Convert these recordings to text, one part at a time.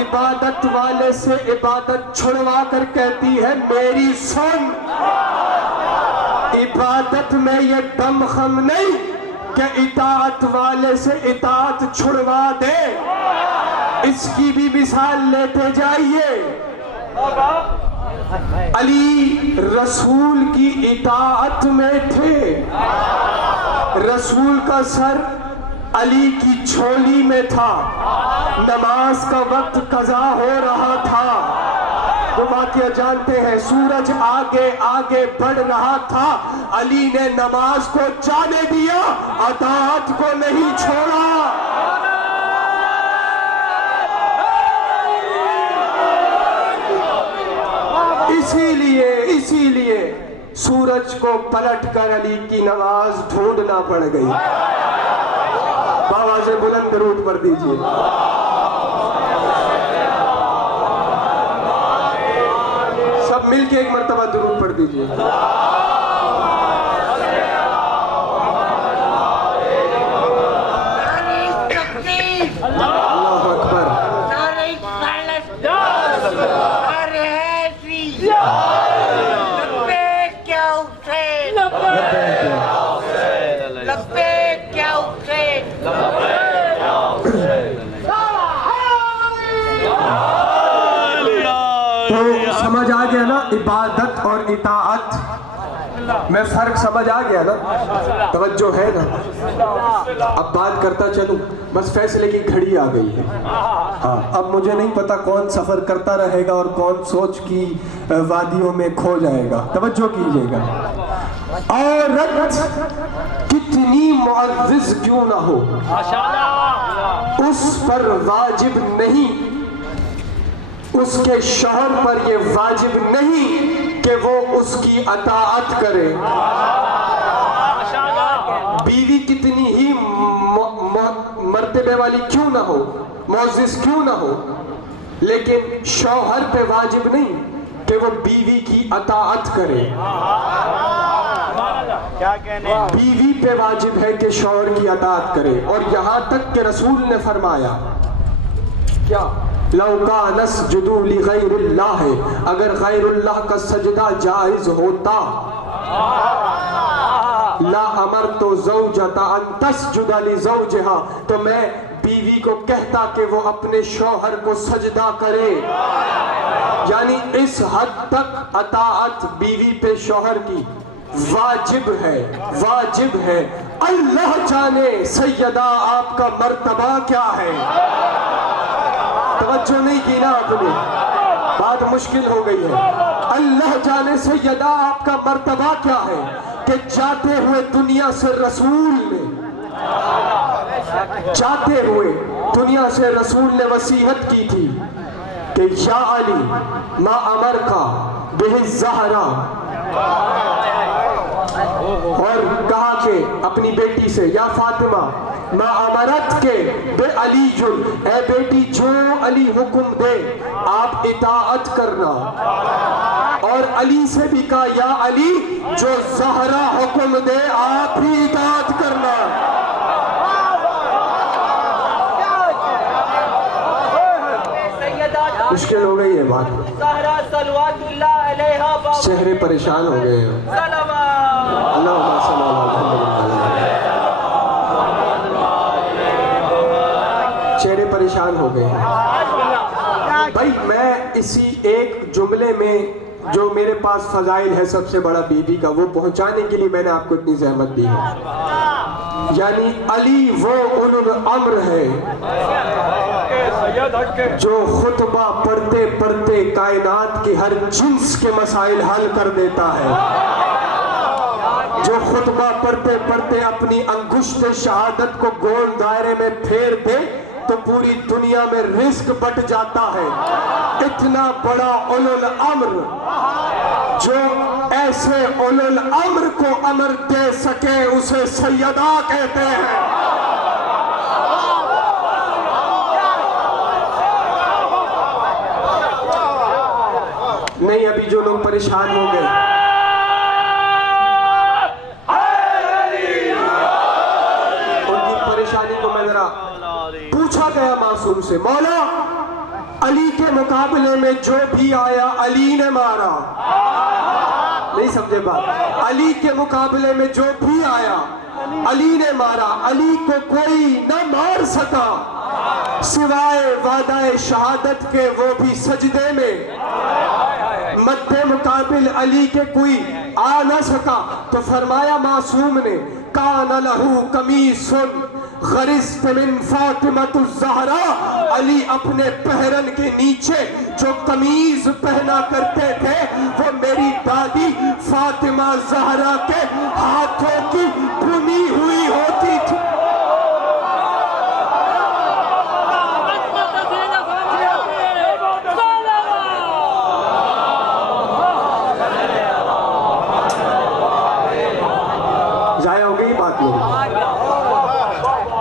इबादत वाले से इबादत छुड़वा कर कहती है मेरी सुन। इबादत में ये दम खम नहीं कि इताअत वाले से इताअत छुड़वा दे। इसकी भी मिसाल लेते जाइए। अली रसूल की इताअत में थे, रसूल का सर अली की झोली में था, नमाज का वक्त कज़ा हो रहा था। तो वाक़या जानते हैं, सूरज आगे आगे बढ़ रहा था, अली ने नमाज को जाने दिया, अताअत को नहीं छोड़ा। इसीलिए सूरज को पलटकर अली की नमाज ढूंढना पड़ गई। बाबा से बुलंद दरूद पर दीजिए। सब मिलके एक मर्तबा दरूद पढ़ दीजिए। अल्लाहु अकबर। तो समझ आ गया ना इबादत और इताअत में फर्क समझ आ गया ना? तवज्जो है ना? अब बात करता चलूं, बस फैसले की घड़ी आ गई है। हाँ, अब मुझे नहीं पता कौन सफर करता रहेगा और कौन सोच की वादियों में खो जाएगा। तवज्जो कीजिएगा। औरत कितनी मुअज़्ज़िज़ क्यों ना हो, उस पर वाजिब नहीं, उसके शौहर पर यह वाजिब नहीं कि वो उसकी अताअत करे। बीवी कितनी ही मर्तबे वाली क्यों ना हो, मुअज़्ज़िज़ क्यों ना हो, लेकिन शौहर पे वाजिब नहीं कि वो बीवी की अताअत करे। क्या कहने? बीवी पे वाजिब है कि शौहर की अताअत करे। और यहां तक कि रसूल ने फरमाया क्या, लौका नस्जुदु ली गैरिल्लाह, अगर गैरुल्लाह का सजदा जायज होता, ला अमरतु ज़ौजता अन तस्जुदा ली ज़ौजिहा, तो मैं बीवी को कहता कि वो अपने शौहर को सजदा करे। यानी इस हद तक अताअत बीवी पे शौहर की वाजिब है, वाजिब है। अल्लाह जाने सैयदा आपका मर्तबा क्या है। तवज्जो नहीं की ना आपने, बात मुश्किल हो गई है। अल्लाह जाने सैयदा आपका मर्तबा क्या है कि जाते हुए दुनिया से रसूल ने, जाते हुए दुनिया से रसूल ने वसीयत की थी कि या अली मा अमर का बिहि ज़हरा, और कहा कि अपनी बेटी से, या फातिमा मा अमरत के बे अलीजुल, ए बेटी जो अली हुक्म दे आप इताअत करना। और अली से भी कहा या अली जो ज़हरा हुक्म दे आप ही इताअत करना। मुश्किल हो गई है बात, चेहरे परेशान हो गए हैं। चेहरे परेशान हो गए हैं। भाई मैं इसी एक जुमले में जो मेरे पास फजाइल है सबसे बड़ा बीबी का, वो पहुंचाने के लिए मैंने आपको इतनी जहमत दी है। यानी अली वो उलुल अम्र है जो खुतबा पढ़ते पढ़ते कायनात की हर जिन्स के मसाइल हल कर देता है, जो खुतबा पढ़ते पढ़ते अपनी अंगुश्त शहादत को गोल दायरे में फेर दे तो पूरी दुनिया में रिस्क बट जाता है। इतना बड़ा उलुल अम्र जो ऐसे उलुल अम्र को अमर दे सके उसे सैयदा कहते हैं। नहीं, अभी जो लोग परेशान हो गए, उनकी परेशानी को मैं जरा, पूछा गया मासूम से, मौला अली मुकाबले में जो भी आया अली ने मारा। नहीं समझे बात? अली के मुकाबले में जो भी आया अली ने मारा। अली को कोई न मार सका सिवाय वादाए शहादत के, वो भी सजदे में। मद्दे मुकाबिल अली के कोई आ न सका तो फरमाया मासूम ने, कान लहू कमीसुन ग़रिज़्त मिन फ़ातिमतुज़ ज़हरा। अली अपने पहरन के नीचे जो कमीज पहना करते थे वो मेरी दादी फातिमा ज़हरा के हाथों की बुनी हुई होती थी। जाया हो गई बात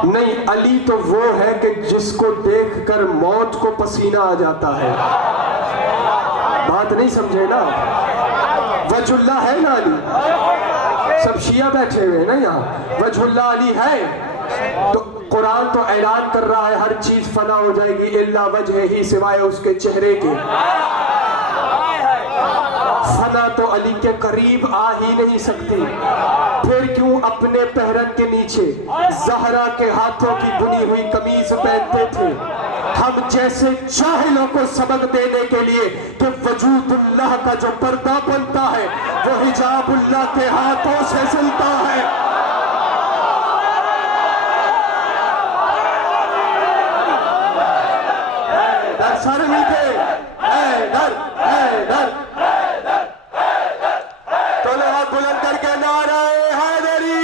नहीं। अली तो वो है कि जिसको देखकर मौत को पसीना आ जाता है। बात नहीं समझे ना? वजहुल्लाह है ना अली? सब शिया बैठे हुए हैं ना यहाँ। वजहुल्लाह अली है तो कुरान तो ऐलान कर रहा है हर चीज फना हो जाएगी इल्ला वजह ही, सिवाय उसके चेहरे के। फना तो अली के करीब आ ही नहीं सकती। फिर क्यों अपने पहरन के नीचे ज़हरा के हाथों की बुनी हुई कमीज पहनते थे? हम जैसे जाहिलों को सबक देने के लिए कि वजूदुल्लाह का जो पर्दा बनता है वो हिजाबुल्लाह के हाथों से सिलता है। सारे मिलके बुलंद करके नारे हैदरी।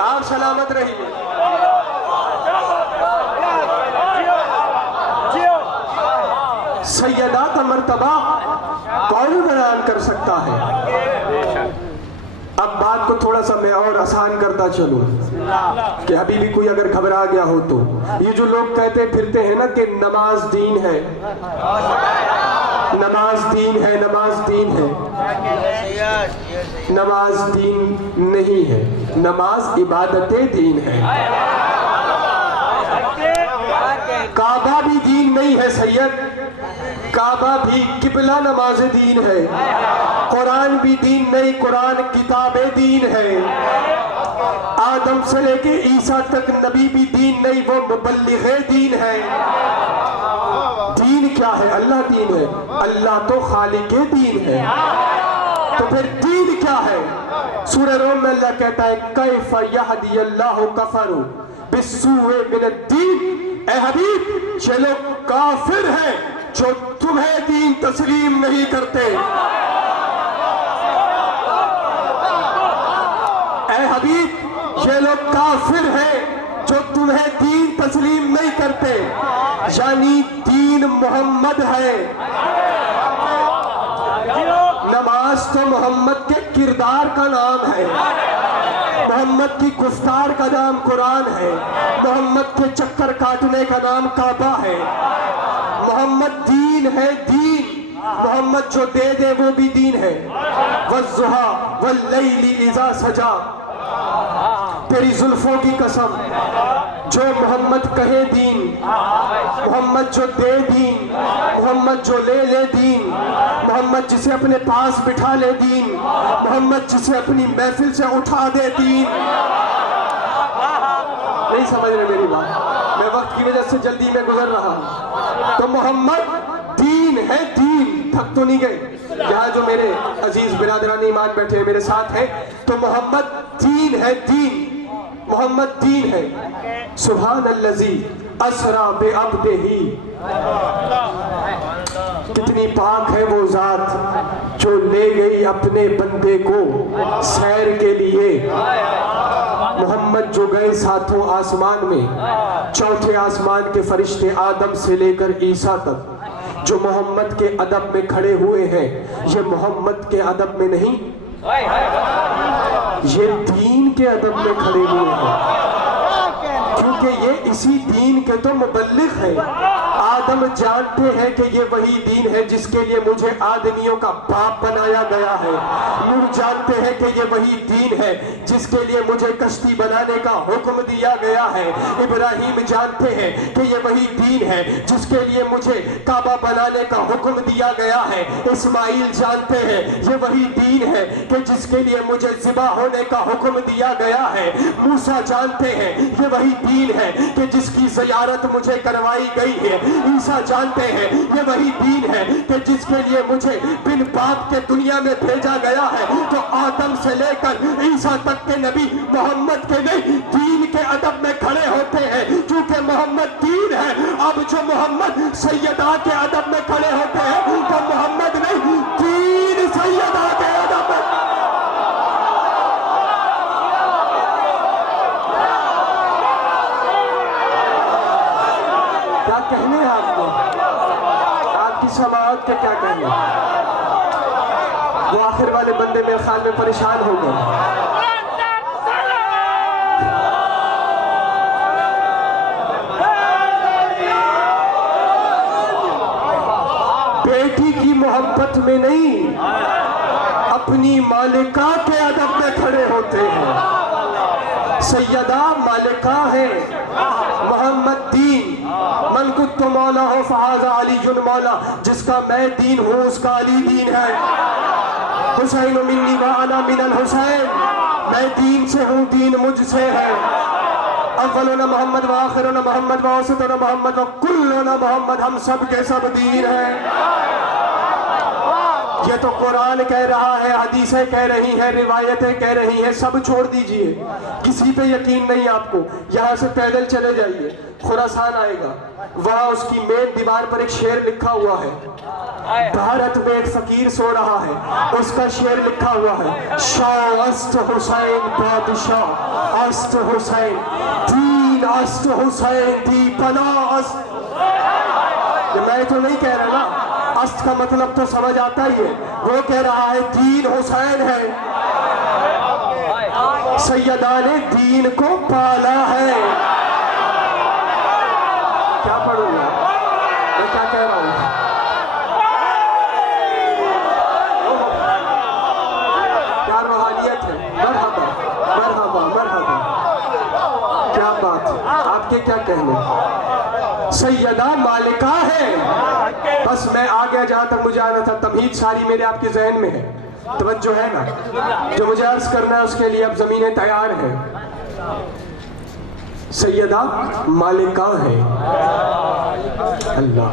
आप सलामत रहिए। सैयदा का मर्तबा कौन बयान कर सकता है? अब बात को थोड़ा सा मैं और आसान करता चलूं कि अभी भी कोई अगर घबरा गया हो तो, ये जो लोग कहते फिरते हैं ना कि नमाज दीन है, नमाज दीन है, नमाज दीन है, नमाज दीन नहीं है। नमाज इबादतें दीन है। काबा भी दीन नहीं है सैयद, काबा भी किबला नमाज दीन है। कुरान भी दीन नहीं, कुरान किताबें दीन है। आदम से लेके ईसा तक नबी भी दीन नहीं, वो मुबल्लिग़े दीन है। दीन क्या है? अल्लाह दीन है। अल्लाह तो खालिक़े दीन है। तो फिर दीन क्या है? सूरह रोम में अल्लाह कहता है कैफ़ यहदियल्लाहु कफ़रू बिस्सूए मिनद्दीन। ए हबीब, ये लोग काफिर हैं जो तुम्हें दीन तस्लीम नहीं करते। ए हबीब, ये लोग काफिर हैं जो तुम्हें दीन तस्लीम नहीं करते। यानी दीन मोहम्मद है। नमाज तो मोहम्मद के किरदार का नाम है, मोहम्मद की गुफ्तार का नाम कुरान है, मोहम्मद के चक्कर काटने का नाम काबा है। मोहम्मद दीन है, दीन। मोहम्मद जो दे दे वो भी दीन है। वज़्ज़ुहा वल्लैलि इज़ा सजा, तेरी जुल्फों की कसम, जो मोहम्मद कहे दीन, मोहम्मद जो दे दीन, मोहम्मद जो ले ले दीन, मोहम्मद जिसे अपने पास बिठा ले दीन, मोहम्मद जिसे अपनी महफिल से उठा दे दीन। नहीं समझ रहे मेरी बात? मैं वक्त की वजह से जल्दी में गुजर रहा हूं। तो मोहम्मद दीन है, दीन। थक तो नहीं गए? यहाँ जो मेरे अजीज बिरादरान ईमान बैठे मेरे साथ हैं, तो मोहम्मद दीन है, दीन। मोहम्मद दीन है। सुभान अल्लज़ी असरा बिअब्दिही, कितनी पाक है वो जात जो ले गई अपने बंदे को सैर के लिए। मोहम्मद जो गए सातों आसमान में, चौथे आसमान के फरिश्ते आदम से लेकर ईसा तक जो मोहम्मद के अदब में खड़े हुए हैं, ये मोहम्मद के अदब में नहीं, ये दीन के अदब में खड़े हुए हैं। क्योंकि ये इसी दीन के तो मुबल्लिग है। आदम जानते हैं कि ये वही दीन है जिसके लिए मुझे आदमियों का बाप बनाया गया है। नूह जानते हैं कि ये वही दीन है जिसके लिए मुझे कश्ती बनाने का हुक्म दिया गया है। इब्राहिम जानते हैं कि ये वही दीन है जिसके लिए मुझे काबा बनाने का हुक्म दिया गया है। इस्माइल जानते हैं ये वही दीन है कि जिसके लिए मुझे ज़िबा होने का हुक्म दिया गया है। मूसा जानते हैं ये वही दीन है कि जिसकी ज़ियारत मुझे करवाई गई है। ईसा जानते हैं ये वही दीन है कि जिसके लिए मुझे बिन बाप के दुनिया में भेजा गया है। तो आदम से लेकर ईसा तक के नबी मोहम्मद के नहीं दीन के अदब में खड़े होते हैं, क्योंकि मोहम्मद दीन है। अब जो मोहम्मद सैयदा के अदब में खड़े होते हैं तो मोहम्मद नहीं दीन सैयदा के अदब में। क्या कहने हैं आपको? आपकी समाअत के क्या कहने? वो आखिर वाले बंदे मेरे ख्याल में परेशान हो गए। बेटी की मोहब्बत में नहीं अपनी मालिका के अदब में खड़े होते हैं। सैयदा मालिका है, मोहम्मद दीन। मन कुत्तु मौला हो फहाज़ा अलीयुन मौला, जिसका मैं दीन हूँ उसका अली दीन है। हुसैन मिन्नी व अना मिनल हुसैन, मैं दीन से हूँ दीन मुझसे है। अव्वलुना मोहम्मद व आखिरुना मोहम्मद व औसतुना मोहम्मद व कुल्लुना मोहम्मद, हम सब के सब दीन है। ये तो कुरान कह रहा है, हदीसें कह रही हैं, रिवायतें कह रही हैं, सब छोड़ दीजिए। किसी पे यकीन नहीं आपको, यहाँ से पैदल चले जाइए, खुरासान आएगा, वहाँ उसकी मेन दीवार पर एक शेर लिखा हुआ है। भारत में एक फकीर सो रहा है, उसका शेर लिखा हुआ है, शाह अस्त हुसैन बादशाह अस्त हुसैन दीन अस्त हुसैन दी पना अस्त। मैं तो नहीं कह रहा ना, अस्त का मतलब तो समझ आता ही है। वो कह रहा है दीन हुसैन है, सैयदा ने दीन को पाला है। क्या पढ़ूंगा मैं, क्या कह रहा हूँ? क्या रूहानियत है। मरहबा मरहबा मरहबा, क्या बात है। आपके क्या कहने? सैयदा मालिका है। बस मैं आ गया जहां तक मुझे आना था। तमहीद सारी मेरे आपके जहन में है, तवज्जो है ना? जो मुझे अर्ज करना है उसके लिए अब जमीनें तैयार हैं। सैयदा मालिका है। अल्लाह,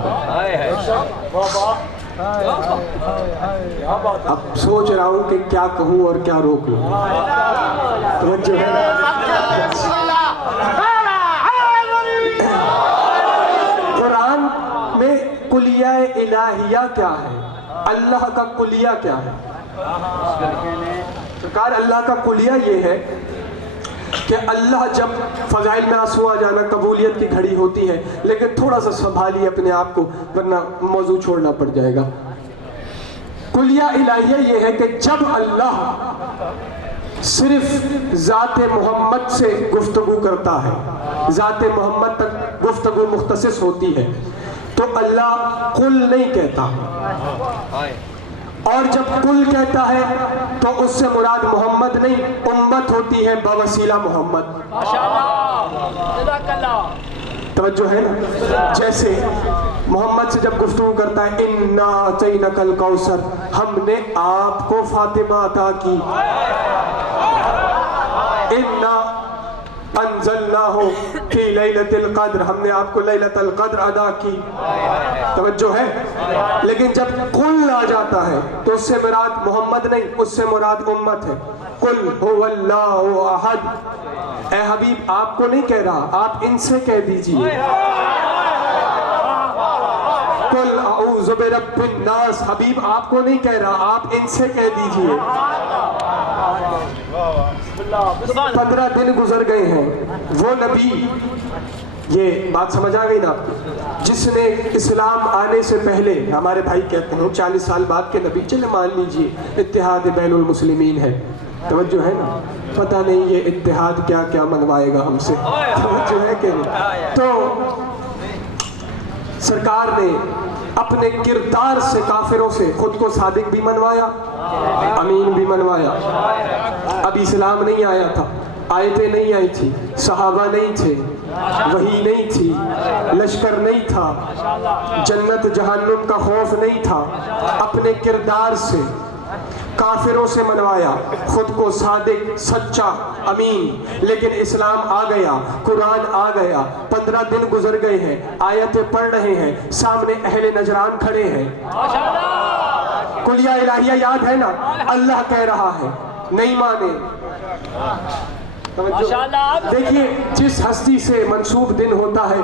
अब सोच रहा हूं कि क्या कहूं और क्या रोक लूं। तवज्जो है ना? कुलिया इलाहिया क्या है? अल्लाह का कुलिया क्या है? सरकार, अल्लाह का कुलिया ये है कि अल्लाह जब फजाइल में आंसू आ जाना कबूलियत की घड़ी होती है, लेकिन थोड़ा सा संभालिए अपने आप को वरना मौजू छोड़ना पड़ जाएगा। कुलिया इलाहिया ये है कि जब अल्लाह सिर्फ ज़ाते मोहम्मद से गुफ्तगू करता है, ज़ाते मोहम्मद तक गुफ्तगू मुख्तसिस होती है, तो अल्लाह कुल नहीं कहता। और जब कुल कहता है तो उससे मुराद मोहम्मद नहीं, उम्मत होती है बवसीला मोहम्मद। तवज्जो है ना? जैसे मोहम्मद से जब गुफ्तगू करता है, इन्ना अतैनकल कौसर, हमने आपको फातिमा अता की। इन्ना अंज़लनाहु फी लैलतिल क़द्र, हमने आपको लैलतुल क़द्र अदा की। तवज्जो है? लेकिन जब कुल आ जाता है तो उससे मुराद मोहम्मद नहीं, उससे मुराद उम्मत है। कुल हुवल्लाहु अहद। ए हबीब, आपको नहीं कह रहा, आप इनसे कह दीजिए। कुल अऊज़ु बिरब्बिन नास, हबीब आपको नहीं कह रहा, आप इनसे कह दीजिए। 15 दिन गुजर गए हैं। वो नबी, ये बात समझ आ गई ना आपको, जिसने इस्लाम आने से पहले, हमारे भाई कहते हैं 40 साल बाद के नबी, चले मान लीजिए इत्तेहाद बैनुल मुस्लिमीन है। तवज्जो है ना? पता नहीं ये इत्तेहाद क्या क्या मनवाएगा हमसे। तवज्जो है कि नहीं? तो सरकार ने अपने किरदार से काफिरों से खुद को सादिक भी मनवाया, अमीन भी मनवाया। अब इस्लाम नहीं आया था, आयतें नहीं आई थी, सहाबा नहीं थे, वही नहीं थी, लश्कर नहीं था, जन्नत जहन्नुम का खौफ नहीं था। अपने किरदार से काफिरों से मनवाया, खुद को सादिक, सच्चा, अमीन। लेकिन इस्लाम आ गया, कुरान आ गया, 15 दिन गुजर गए हैं, आयतें पढ़ रहे हैं, सामने अहले नजरान खड़े हैं। कुलिया इलाहिया याद है ना, अल्लाह कह रहा है, नहीं माने। देखिए, जिस हस्ती से मंसूब दिन होता है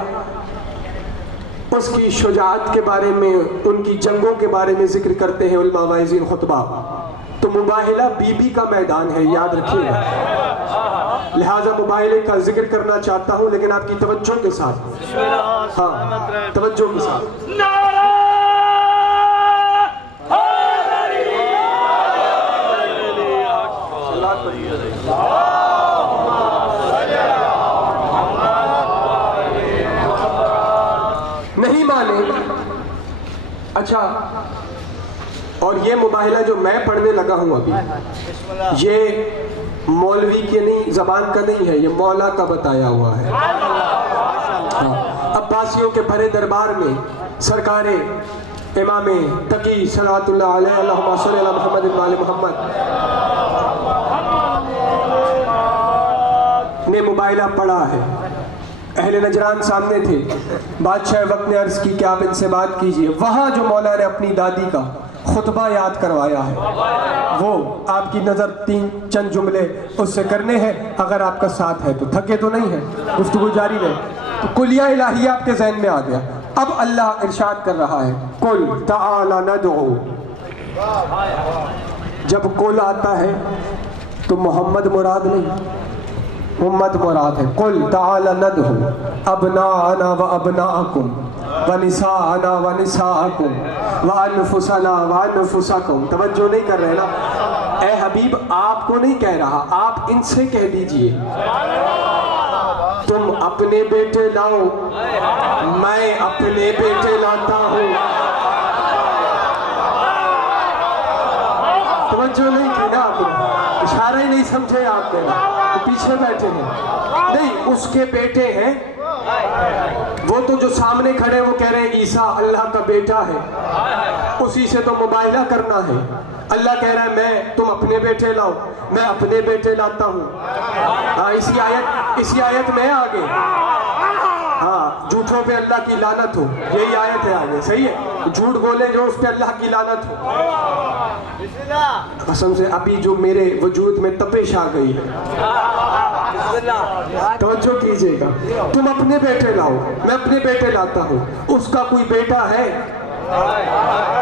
उसकी शुजाअत के बारे में, उनकी जंगों के बारे में जिक्र करते हैं उलमा वाइज़ीन खुतबा। तो मुबाहिला बीबी का मैदान है, याद रखिएगा। लिहाजा मुबाहिले का जिक्र करना चाहता हूं, लेकिन आपकी तवज्जो के साथ, हाँ तवज्जो के साथ। नहीं माने। अच्छा, और ये मुबाहिला जो मैं पढ़ने लगा हूं अभी, ये मौलवी की नहीं, जबान का नहीं है, ये मौला का बताया हुआ है। अब्बासियों के भरे दरबार में सरकारे इमाम तकी सल्लल्लाहु अलैहि मोहम्मद ने मुबाहिला पढ़ा है। अहले नजरान सामने थे, बादशाह वक्त ने अर्ज की कि आप इनसे बात कीजिए। वहाँ जो मौला ने अपनी दादी का खुतबा याद करवाया है, वो आपकी नज़र चंद जुमले उससे करने हैं। अगर आपका साथ है तो, थके तो नहीं है, गुफ्तगू जारी रहे। तो कुलिया इलाहिया आपके ज़हन में आ गया। अब अल्लाह इरशाद कर रहा है, कुल तआला नदउ। जब कुल आता है तो मोहम्मद मुराद नहीं, उम्मत मुराद है। कुल तआला नदउ अबनाअना व अबनाअकुम व निसाअना व निसाअकुम व अनफुसना व अनफुसकुम। तवज्जो नहीं कर रहे ना। ए हबीब, आपको नहीं कह रहा, आप इनसे कह दीजिए, तुम अपने बेटे लाओ, मैं अपने बेटे लाता हूँ। तवज्जो नहीं की ना आपने, इशारा ही नहीं समझे आपने ना, तो पीछे बैठे हैं। नहीं, उसके बेटे हैं वो, तो जो सामने खड़े वो कह रहे हैं ईसा अल्लाह का बेटा है, उसी से तो मुबाहिला करना है। अल्लाह कह रहा है मैं, तुम अपने बेटे लाओ, मैं अपने बेटे लाता हूँ। हाँ, इसी आयत में आगे, हाँ, झूठों पे अल्लाह की लानत हो, यही आयत है आगे। सही है, झूठ बोले जो, उस पे अल्लाह की लानत हो। कसम से अभी जो मेरे वजूद में तपिश आ गई है, तवज्जो कीजिएगा। तुम अपने बेटे लाओ, मैं अपने बेटे लाता हूँ। उसका कोई बेटा है?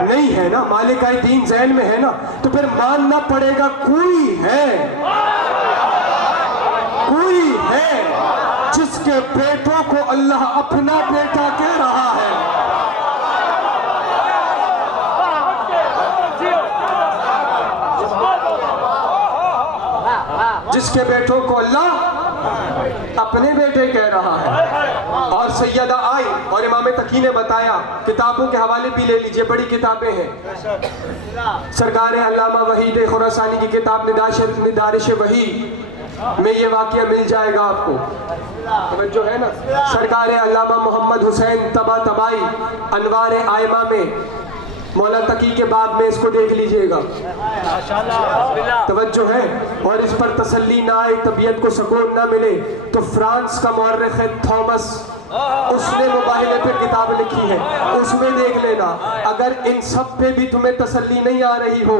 नहीं है ना। मालिक दीन ज़हन में है ना, तो फिर मानना पड़ेगा कोई है, कोई है जिसके बेटों को अल्लाह अपना बेटा कह रहा है। जिसके बेटों को अल्लाह अपने बेटे कह रहा है। और सैयदा आई और इमाम तकी ने बताया, किताबों के हवाले भी ले लीजिए, बड़ी किताबें हैं। सरकार अल्लामा वहीद खुरासानी की किताब निदारिश वही में ये वाक़या मिल जाएगा आपको, जो है ना। सरकार अल्लामा मोहम्मद हुसैन तबाई अनवार आयमा में मौला तकी के बाब में इसको देख लीजिएगा, तवज्जो है। और इस पर तसल्ली ना आए, तबीयत को सुकून ना मिले, तो फ्रांस का मौर्रिख है थॉमस, उसने मुबाहिले पे किताब लिखी है, उसमें देख लेना। अगर इन सब पे भी तुम्हें तसल्ली नहीं आ रही हो,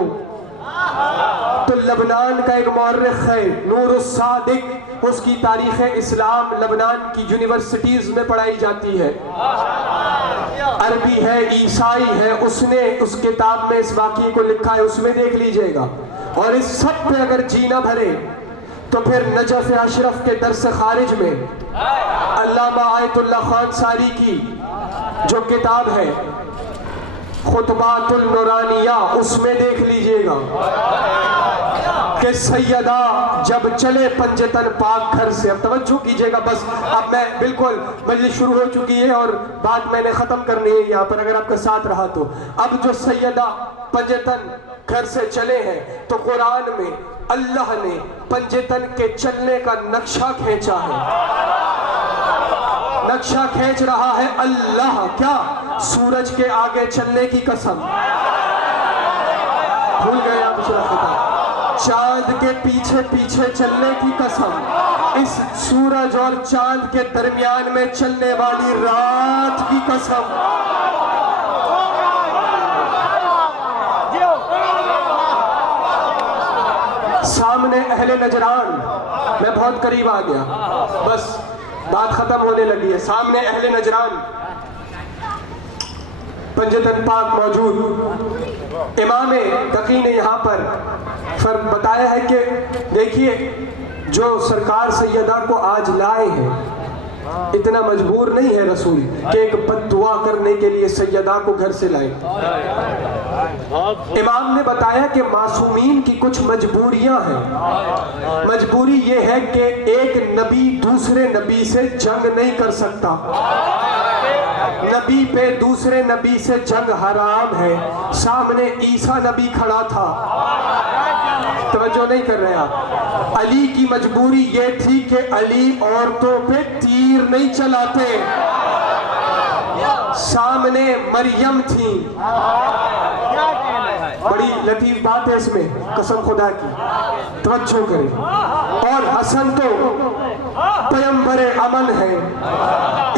तो लबनान का एक मौर्रिख है नूरुस सादिक, उसकी तारीख़ इस्लाम लबनान की यूनिवर्सिटीज़ में पढ़ाई जाती है, अरबी है, ईसाई है, उसने उस किताब में इस वाक़ये को लिखा है, उसमें देख लीजिएगा। और इस सब पे अगर जीना भरे तो फिर नजफ़ अशरफ के दर्स खारिज में अल्लामा आयतुल्लाह खान सारी की जो किताब है खुतबातुल नूरानिया, उसमें देख लीजिएगा कि सैयदा जब चले पंजतन पाक घर से। अब तवज्जो कीजिएगा, बस अब मैं बिल्कुल मजलिस शुरू हो चुकी है और बात मैंने ख़त्म करनी है यहाँ पर, अगर आपका साथ रहा तो। अब जो सैयदा पंजतन घर से चले हैं तो कुरान में अल्लाह ने पंजतन के चलने का नक्शा खींचा है। नक्शा खींच रहा है अल्लाह। क्या? सूरज के आगे चलने की कसम। भूल गए आप? चांद के पीछे पीछे चलने की कसम। इस सूरज और चांद के दरमियान में चलने वाली रात की कसम। सामने अहले नजरान, मैं बहुत करीब आ गया, बस बात खत्म होने लगी है। सामने अहले नजरान पंजतन पाक मौजूद। इमाम तकी ने यहाँ पर बताया है कि देखिए, जो सरकार सैयदा को आज लाए हैं, इतना मजबूर नहीं है रसूल कि एक बद्दुआ करने के लिए सैयदा को घर से लाए। इमाम ने बताया कि मासूमीन की कुछ मजबूरियां हैं। मजबूरी ये है कि एक नबी दूसरे नबी से जंग नहीं कर सकता। नबी पे दूसरे नबी से जंग हराम है। सामने ईसा नबी खड़ा था, तवज्जो नहीं कर रहे आप। अली की मजबूरी ये थी कि अली औरतों पे तीर नहीं चलाते। सामने मरियम थी। बड़ी लतीफ बात है इसमें, कसम खुदा की, तवज्जो करें। और हसन तो पैगंबरे अमन है,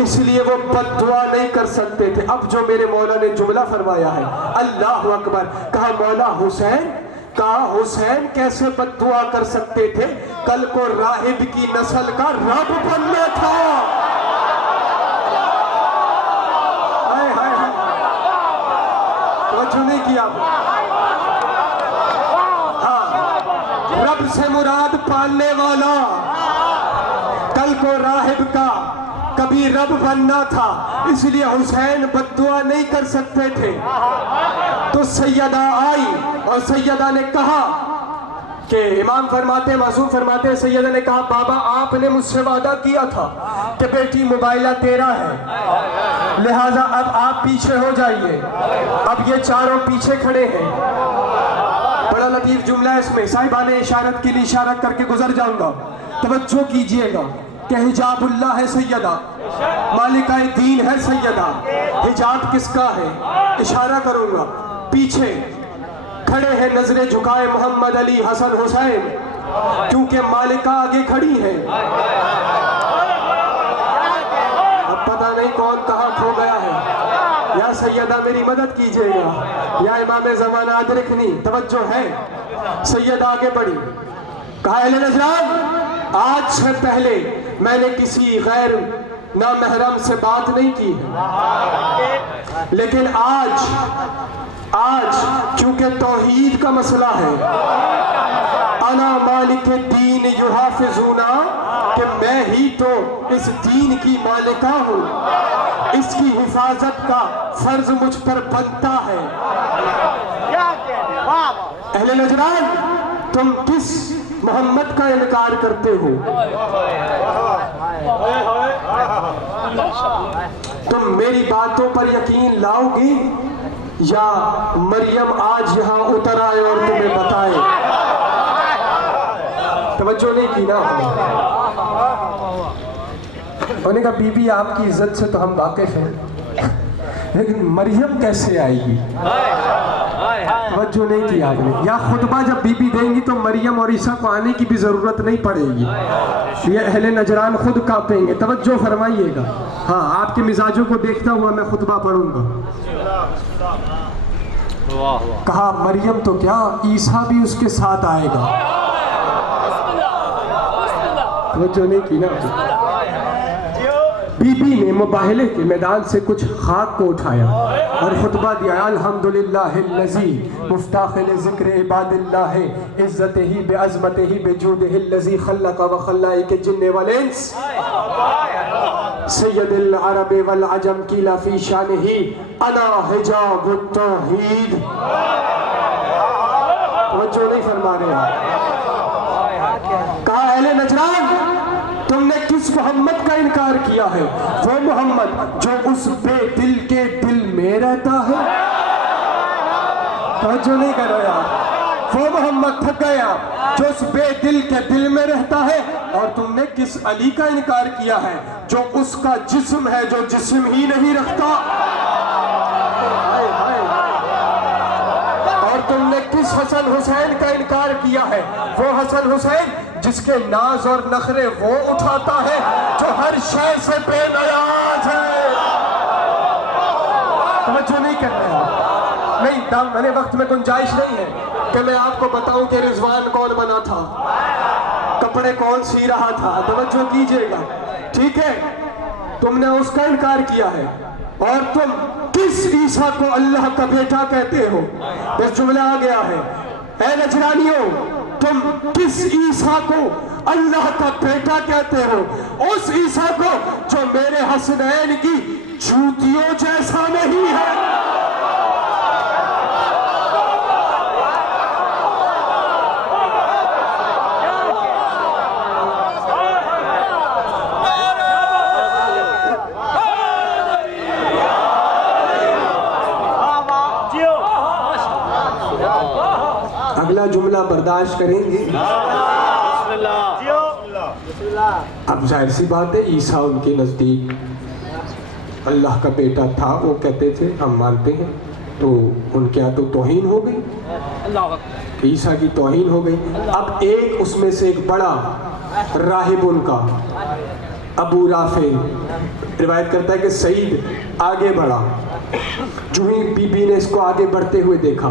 इसलिए वो बद्दुआ नहीं कर सकते थे। अब जो मेरे मौला ने जुमला फरमाया है, अल्लाह अकबर, कहा मौला हुसैन, कहा हुसैन कैसे बद्दुआ कर सकते थे? कल को राहिब की नस्ल का रब बनना था। हाय हाय हाय, तवज्जो नहीं किया। हाँ, रब से मुराद पालने वाला। कल को राहिब का कभी रब बनना था, इसलिए हुसैन बद्दुआ नहीं कर सकते थे। तो सैयदा आई और सैयदा ने कहा कि इमाम फरमाते, मासूम फरमाते, सैयदा ने कहा बाबा आपने मुझसे वादा किया था कि बेटी मुबाइला तेरा है, लिहाजा अब आप पीछे हो जाइए। अब ये चारों पीछे खड़े हैं। बड़ा लतीफ जुमला है इसमें, साहिबाने इशारत के लिए इशारा करके गुजर जाऊंगा, तवज्जो कीजिएगा कि हिजाबुल्लाह है सैयदा, मालिकाए दीन है सैयदा। हिजाब किसका है? इशारा करूंगा। पीछे खड़े हैं नजरे झुकाए मोहम्मद अली हसन हुसैन, क्योंकि मालिका आगे खड़ी है। अब पता नहीं कौन कहां खो गया है। या सैयदा मेरी मदद कीजिएगा, या इमाम ज़माना अदरिकनी। तवज्जो है, सैयदा आगे बढ़ी, कहा अहले नजरान, आज से पहले मैंने किसी गैर नामहरम से बात नहीं की है, लेकिन आज चूंकि तौहीद का मसला है, अना मालिक दीन युहाफिजूना, कि मैं ही तो इस दीन की मालिका हूँ, इसकी हिफाजत का फर्ज मुझ पर बनता है। अहले नजरान, तुम किस मोहम्मद का इनकार करते हो? तुम मेरी बातों पर यकीन लाओगे या मरियम आज यहाँ उतर आए और तुम्हें बताए? तवज्जो नहीं की ना। उन्होंने कहा बीबी आपकी इज्जत से तो हम वाकिफ हैं, लेकिन मरियम कैसे आएगी? तवज्जो नहीं की आपने। या खुतबा जब बीबी देंगी तो मरियम और ईसा को आने की भी जरूरत नहीं पड़ेगी, ये अहले नजरान खुद कांपेंगे। तवज्जो फरमाइएगा। हाँ, आपके मिजाजों को देखता हुआ मैं खुतबा पढ़ूंगा। कहा मरियम तो क्या, ईसा भी उसके साथ आएगा। तवज्जो नहीं की ना। बीबी ने मुबाहले के मैदान से कुछ खाक को उठाया और खुतबा दिया, अल्हम्दुलिल्लाहिल्लज़ी मुफ्ताखिल ज़िक्र इबादिल्लाह इज़्ज़तिही बिअज़मतिही बिजूदिहिल्लज़ी खल्लक़ व खल्लाइक जिन्न वल इंस। सैयदुल अरब वल अजम की लफी शान ही अना हिजाबुत तौहीद। तवज्जो नहीं फरमा रहे हैं। कहा अहले नजरान, तुमने किस मोहम्मद का इनकार किया है? वो मोहम्मद जो उस बेदिल के दिल में रहता है। तवज्जो नहीं कर रहे यार। वो मोहम्मद थक गया जो उस बेदिल के दिल में रहता है। और तुमने किस अली का इनकार किया है जो उसका जिस्म है जो जिस्म ही नहीं रखता। और तुमने किस हसन हुसैन का इनकार किया है? वो हसन हुसैन जिसके नाज और नखरे वो उठाता है जो हर शय से बेनियाज है। तवज्जो नहीं कर रहे हैं। नहीं, मैंने वक्त में गुंजाइश नहीं है कि मैं आपको बताऊं कि रिजवान कौन बना था, कपड़े कौन सी रहा था। तवज्जो कीजिएगा, ठीक है? तुमने उसका इनकार किया है। और तुम किस ईसा को अल्लाह का बेटा कहते हो? बस जुमला आ गया है। ऐ नजरानियों, तुम किस ईसा को अल्लाह का बेटा कहते हो? उस ईसा को जो मेरे हसनैन की जूतियों जैसा नहीं है। अगला जुमला बर्दाश्त करेंगे? अब जाहिर सी बात है, ईसा उनके नजदीक अल्लाह का बेटा था, वो कहते थे, हम मानते हैं। तो उनके यहाँ तो तौहीन हो गई, ईसा की तौहीन हो गई। अब एक उसमें से एक बड़ा राहिब उनका अबू राफे रिवायत करता है कि सईद आगे बढ़ा। जो ही बीबी ने इसको आगे बढ़ते हुए देखा,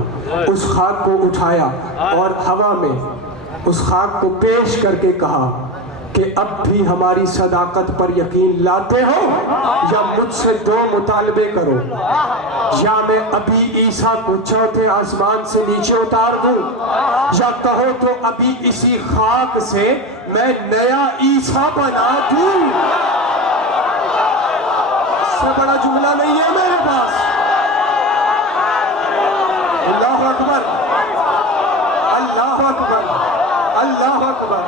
उस खाक को उठाया और हवा में उस खाक को पेश करके कहा कि अब भी हमारी सदाकत पर यकीन लाते हो या मुझसे दो मुतालबे करो, या मैं अभी ईसा को चौथे आसमान से नीचे उतार दूं, या कहो तो अभी इसी खाक से मैं नया ईसा बना दूं। इससे बड़ा जुमला नहीं है मेरे पास। अल्लाह अकबर, अल्लाह अकबर, अल्लाह अकबर।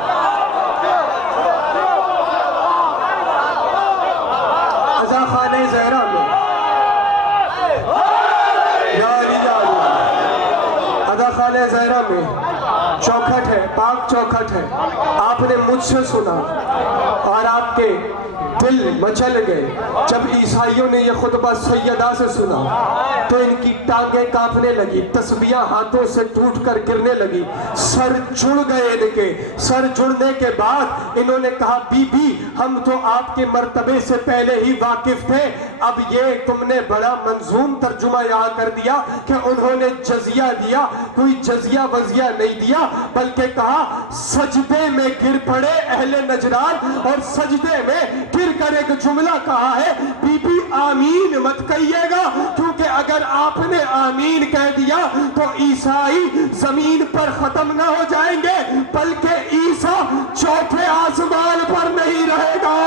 अज़ा खाने ज़हरा में अज़ा खाने ज़हरा में चौखट है, पाक चौखट है। आपने मुझसे सुना और आपके दिल मचल गए। जब ईसाइयों ने यह खुतबा सैयदा से सुना तो इनकी टांगें कांपने लगी, तस्बीहां हाथों से टूटकर गिरने लगी, सर जुड़ गए इनके। सर जुड़ने के बाद इन्होंने कहा, बीबी हम तो आपके मर्तबे से पहले ही वाकिफ थे, अब ये तुमने बड़ा मंजूम तर्जुमा यहाँ कर दिया कि उन्होंने जजिया दिया। कोई जजिया वजिया नहीं दिया, बल्कि कहा सजदे में गिर पड़े अहले नजरान, और सजदे में गिर कर एक जुमला कहा है, बीबी आमीन मत कहिएगा, क्योंकि अगर आपने आमीन कह दिया तो ईसाई जमीन पर खत्म ना हो जाएंगे, बल्कि ईसा चौथे आसमान पर नहीं रहेगा।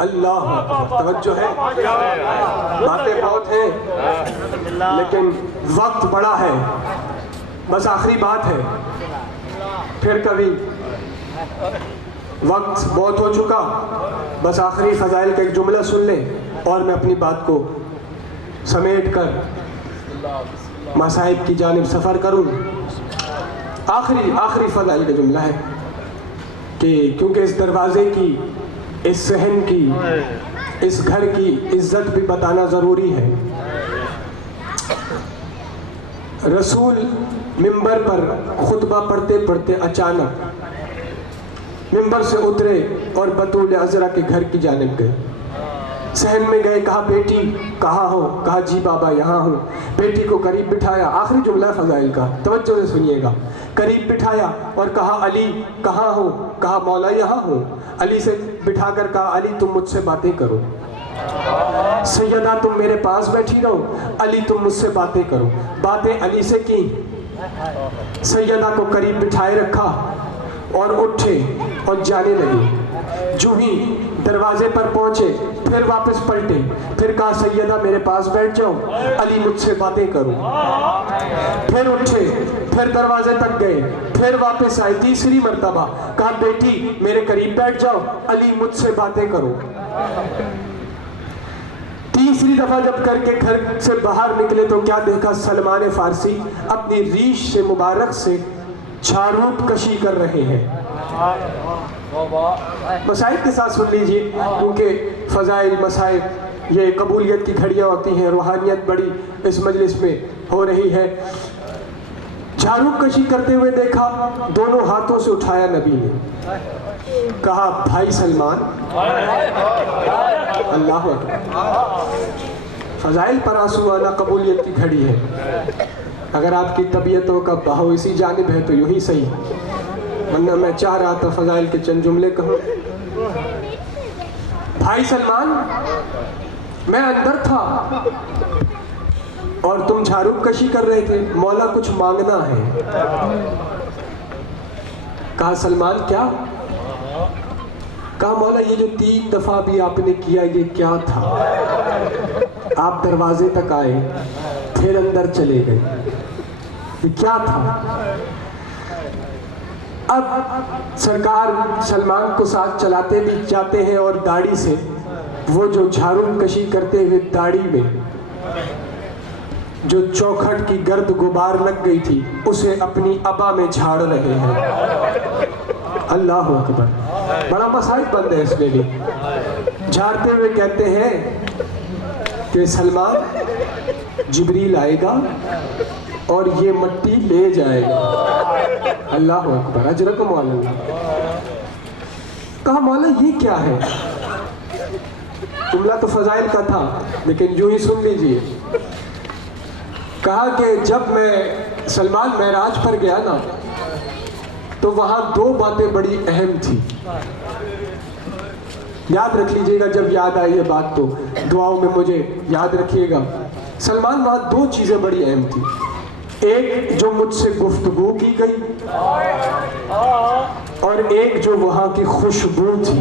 अल्लाह, तवज्जो है, बातें बहुत हैं लेकिन वक्त बड़ा है। बस आखिरी बात है, फिर कभी वक्त बहुत हो चुका। बस आखिरी फ़ज़ाइल का एक जुमला सुन लें और मैं अपनी बात को समेट कर मसाइब की जानिब सफ़र करूं। आखिरी फ़ज़ाइल का जुमला है कि क्योंकि इस दरवाज़े की, इस सहन की, इस घर की इज्जत भी बताना ज़रूरी है। रसूल मिंबर पर खुतबा पढ़ते पढ़ते अचानक मिंबर से उतरे और बतूल अज़रा के घर की जानिब गए। सहन में गए, कहा बेटी कहाँ हो? कहा जी बाबा यहाँ हूँ। बेटी को करीब बिठाया, आखिरी जुमला फ़ज़ाइल का, तवज्जो से सुनिएगा। करीब बिठाया और कहा अली कहाँ हो? कहा मौला यहाँ हूँ। अली से बिठाकर कहा अली तुम मुझसे बातें करो। सैयदा तुम मेरे पास बैठी रहो, अली तुम मुझसे बातें करो। बातें अली से की, सैयदा को करीब बिठाए रखा और उठे और जाने लगे। जो ही दरवाजे पर पहुंचे फिर वापस पलटे, फिर कहा सैयदा मेरे पास बैठ जाओ, अली मुझसे बातें करो। फिर उठे, फिर दरवाजे तक गए, फिर वापस आए, तीसरी मर्तबा कहा बेटी मेरे करीब बैठ जाओ, अली मुझसे बातें करो। तीसरी दफा जब करके घर से बाहर निकले तो क्या देखा, सलमान फारसी अपनी रीश से मुबारक से झाड़ूट कशी कर रहे हैं। मसाइल के साथ सुन लीजिए, उनके फजाइल मसाइल, ये कबूलियत की घड़ियाँ होती हैं, रूहानियत बड़ी इस मजलिस में हो रही है। झाड़ू कशी करते हुए देखा, दोनों हाथों से उठाया नबी ने, कहा भाई सलमान। अल्लाह फजाइल पर आंसू आना कबूलियत की घड़ी है। अगर आपकी तबीयतों का बहाव इसी जानिब है तो यूं ही सही, वरना मैं चाह रहा था फजाइल के चंद जुमले कहूं। भाई सलमान, मैं अंदर था और तुम झाड़ू कशी कर रहे थे, मौला कुछ मांगना है। कहा सलमान क्या? कहा मौला ये जो 3 दफा भी आपने किया ये क्या था? आप दरवाजे तक आए फिर अंदर चले गए, ये क्या था? अब सरकार सलमान को साथ चलाते भी जाते हैं और दाढ़ी से वो जो झाड़ू कशी करते हुए दाढ़ी में जो चौखट की गर्द गुबार लग गई थी उसे अपनी अबा में झाड़ रहे हैं। अल्लाह अकबर, बड़ा मसाइल बंद है इसमें भी। झाड़ते हुए कहते हैं कि सलमान जिब्रील आएगा और ये मट्टी ले जाएगा। अल्लाह अकबर, अजरक मौला। कहा मौला ये क्या है? जुमला तो फजाइल का था लेकिन यूं ही सुन लीजिए। कहा कि जब मैं सलमान मेराज पर गया ना तो वहां 2 बातें बड़ी अहम थी। याद रख लीजिएगा, जब याद आई ये बात तो दुआओं में मुझे याद रखिएगा। सलमान वहां 2 चीजें बड़ी अहम थी। एक जो मुझसे गुफ्तगू की गई और एक जो वहां की खुशबू थी।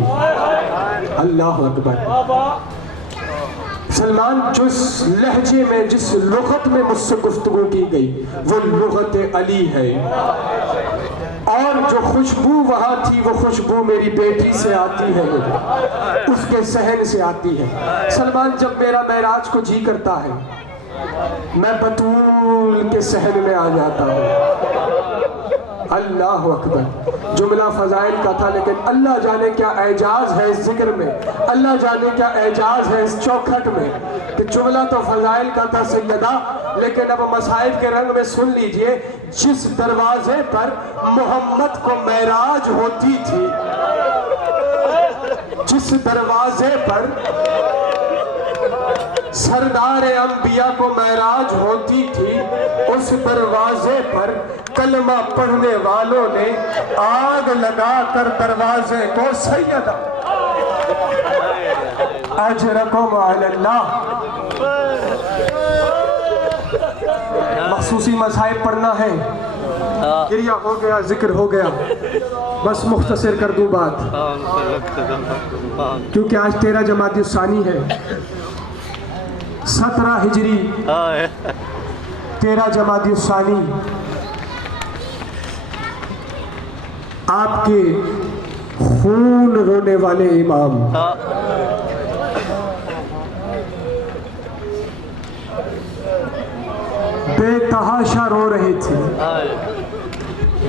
अल्लाह अकबर। सलमान जिस लहजे में जिस लुगत में मुझसे गुफ्तगू की गई वो लुगत अली है, और जो खुशबू वहां थी वो खुशबू मेरी बेटी से आती है, उसके सहन से आती है। सलमान जब मेरा मेराज को जी करता है मैं बतूल के सहन में आ जाता हूँ। अल्लाह अकबर। जुमला फजाइल का था लेकिन अल्लाह जाने क्या एजाज है इस जिक्र में, अल्लाह जाने क्या एजाज है इस चौखट में कि जुमला तो फजाइल का था सैयदा, लेकिन अब मसाइल के रंग में सुन लीजिए। जिस दरवाजे पर मोहम्मद को मेराज होती थी, जिस दरवाजे पर सरदार अंबिया को मेराज होती थी, उस दरवाजे पर कलमा पढ़ने वालों ने आग लगाकर दरवाजे को सैयदा अजरकुम अल्लाह। मखसूसी मसाइब पढ़ना है, गिरिया हो गया, जिक्र हो गया, बस मुख्तसर कर दूं बात, क्योंकि आज 13 जमाती सानी है, 17 हिजरी 13 जमाती सानी। आपके खून रोने वाले इमाम बेतहाशा रो रहे थे।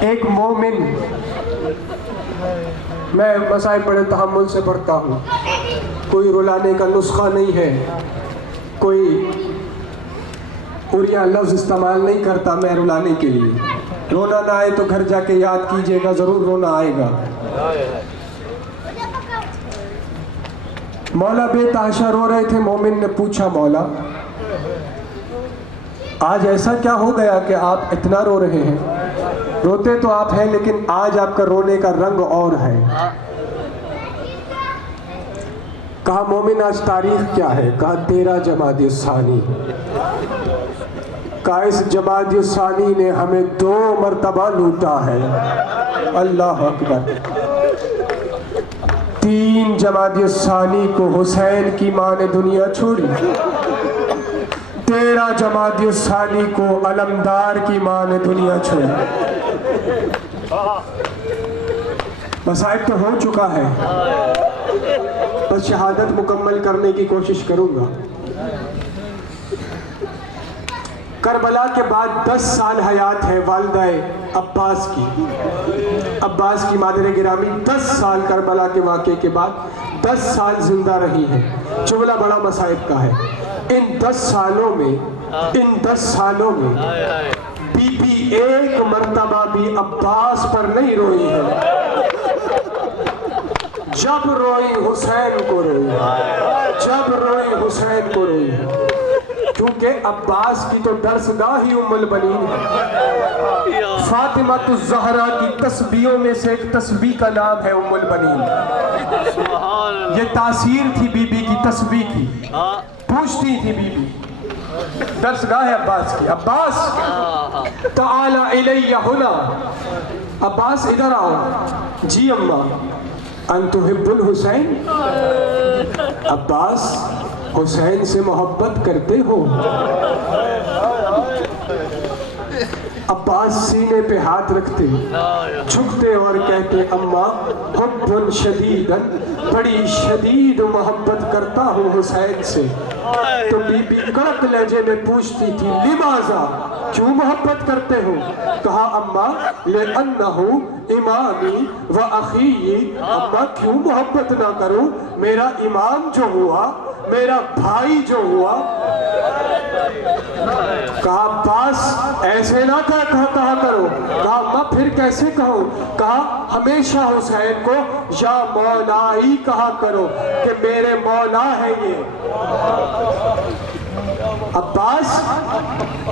एक मोमिन, मैं मसाइल बड़े तहम्मुल से पढ़ता हूँ, कोई रुलाने का नुस्खा नहीं है, कोई उरिया लफ्ज़ इस्तेमाल नहीं करता मैं रुलाने के लिए। रोना ना आए तो घर जाके याद कीजिएगा, ज़रूर रोना आएगा। मौला बेतहाशा रो रहे थे। मोमिन ने पूछा मौला आज ऐसा क्या हो गया कि आप इतना रो रहे हैं? रोते तो आप हैं लेकिन आज आपका रोने का रंग और है। कहा मोमिन आज तारीख क्या है? कहा 13 जमादियुस्सानी। कहा इस जमादियुस्सानी ने हमें 2 मरतबा लूटा है। अल्लाह अकबर। 3 जमादियुस्सानी को हुसैन की माँ ने दुनिया छोड़ी। 13 जमादियुस्सानी को अलमदार की माँ ने दुनिया छोड़ी। मसाइब तो हो चुका है, बस शहादत मुकम्मल करने की कोशिश करूंगा। करबला के बाद 10 साल हयात है वालिदा अब्बास की। अब्बास की मादर गिरामी 10 साल करबला के वाक़े के बाद 10 साल जिंदा रही है। जुमला बड़ा मसाइब का है। इन 10 सालों में बीबी एक मर्तबा भी अब्बास पर नहीं रोई है। जब रोई हुसैन को रोई, जब रोई हुसैन को रोई, क्योंकि अब्बास की तो दर्सगाह ही उम्मुल बनीन है। फातिमा ज़हरा की तस्बीहों में से एक तस्बीह का नाम है उम्मुल बनीन। ये तासीर थी बीबी की तस्बीह की। पूछती थी बीबी, दर्सगाह है अब्बास की, अब्बास ताला इलैया हुना, अब्बास इधर आओ। जी अम्मा। अंतुहिब्बुल हुसैन, अब्बास हुसैन से मोहब्बत करते हो? अब्बास सीने पे हाथ रखते, झुकते और कहते अम्मा हुब्बुन शदीदन, बड़ी शदीद मोहब्बत करता हूँ हुसैन से। तो बीबी कड़क लहजे में पूछती थी लिमाजा, क्यों मोहब्बत करते हो? कहा अम्मा ले अन्नहु इमामी व अखी। अम्मा क्यों मोहब्बत ना करूं, मेरा इमाम जो हुआ, मेरा भाई जो हुआ। कहा अब्बास ऐसे ना कहा करो। कहा अम्मा फिर कैसे कहो? कहा हमेशा हुसैन को या मौला ही कहा करो कि मेरे मौला है ये। अब्बास